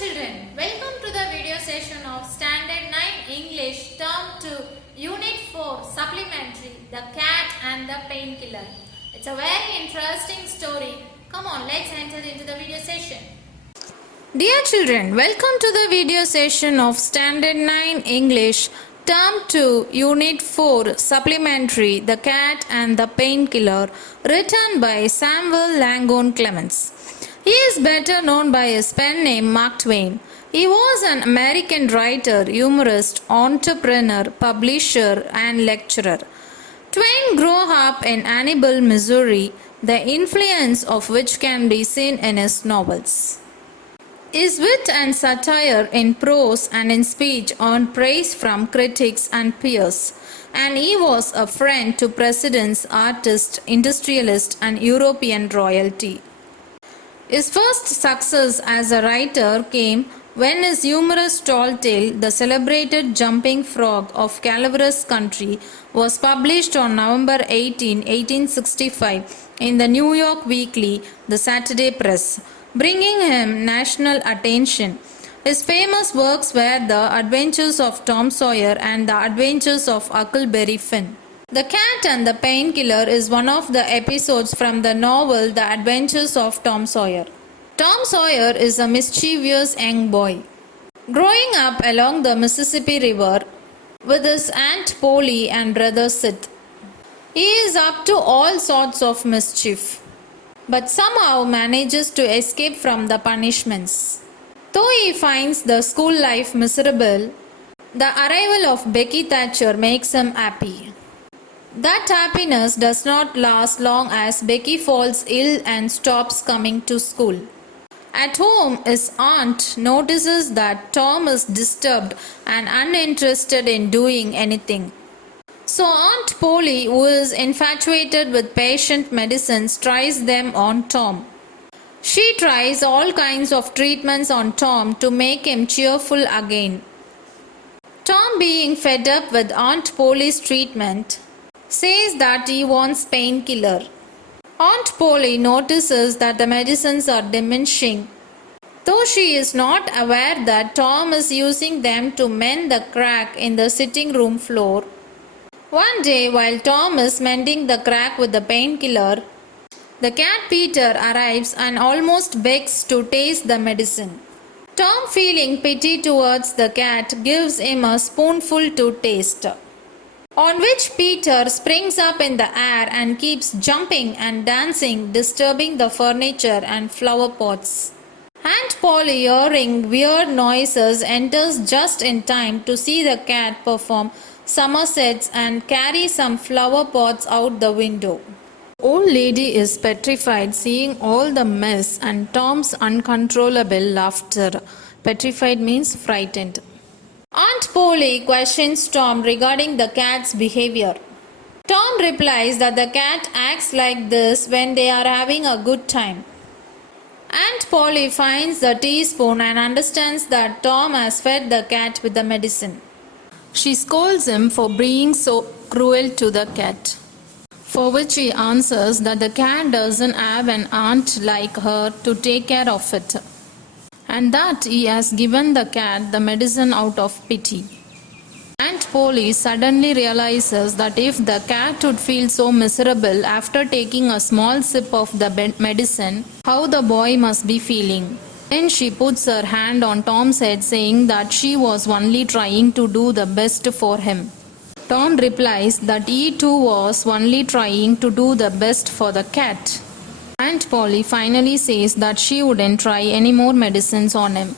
children, welcome to the video session of Standard 9 English Term 2 Unit 4 Supplementary The Cat and the Painkiller. It's a very interesting story. Come on, let's enter into the video session. Dear children, welcome to the video session of Standard 9 English Term 2 Unit 4 Supplementary The Cat and the Painkiller, written by Samuel Langone Clemens. He is better known by his pen name Mark Twain. He was an American writer, humorist, entrepreneur, publisher, and lecturer. Twain grew up in Annabelle, Missouri, the influence of which can be seen in his novels. His wit and satire in prose and in speech earned praise from critics and peers, and he was a friend to presidents, artists, industrialists, and European royalty. His first success as a writer came when his humorous tall tale, The Celebrated Jumping Frog of Calaveras Country, was published on November 18, 1865 in the New York Weekly, The Saturday Press, bringing him national attention. His famous works were The Adventures of Tom Sawyer and The Adventures of Huckleberry Finn. The Cat and the Painkiller is one of the episodes from the novel The Adventures of Tom Sawyer. Tom Sawyer is a mischievous young boy, growing up along the Mississippi River with his Aunt Polly and brother Sid. He is up to all sorts of mischief, but somehow manages to escape from the punishments. Though he finds the school life miserable, the arrival of Becky Thatcher makes him happy. That happiness does not last long as Becky falls ill and stops coming to school. At home, his aunt notices that Tom is disturbed and uninterested in doing anything. So Aunt Polly, who is infatuated with patient medicines, tries them on Tom. She tries all kinds of treatments on Tom to make him cheerful again. Tom, being fed up with Aunt Polly's treatment, says that he wants painkiller. Aunt Polly notices that the medicines are diminishing, though she is not aware that Tom is using them to mend the crack in the sitting room floor. One day, while Tom is mending the crack with the painkiller, the cat Peter arrives and almost begs to taste the medicine. Tom, feeling pity towards the cat, gives him a spoonful to taste, on which Peter springs up in the air and keeps jumping and dancing, disturbing the furniture and flower pots. Aunt Polly, hearing weird noises, enters just in time to see the cat perform somersets and carry some flower pots out the window. Old lady is petrified seeing all the mess and Tom's uncontrollable laughter. Petrified means frightened. Aunt Polly questions Tom regarding the cat's behavior. Tom replies that the cat acts like this when they are having a good time. Aunt Polly finds the teaspoon and understands that Tom has fed the cat with the medicine. She scolds him for being so cruel to the cat, for which he answers that the cat doesn't have an aunt like her to take care of it, and that he has given the cat the medicine out of pity. Aunt Polly suddenly realizes that if the cat would feel so miserable after taking a small sip of the medicine, how the boy must be feeling. Then she puts her hand on Tom's head, saying that she was only trying to do the best for him. Tom replies that he too was only trying to do the best for the cat. Aunt Polly finally says that she wouldn't try any more medicines on him.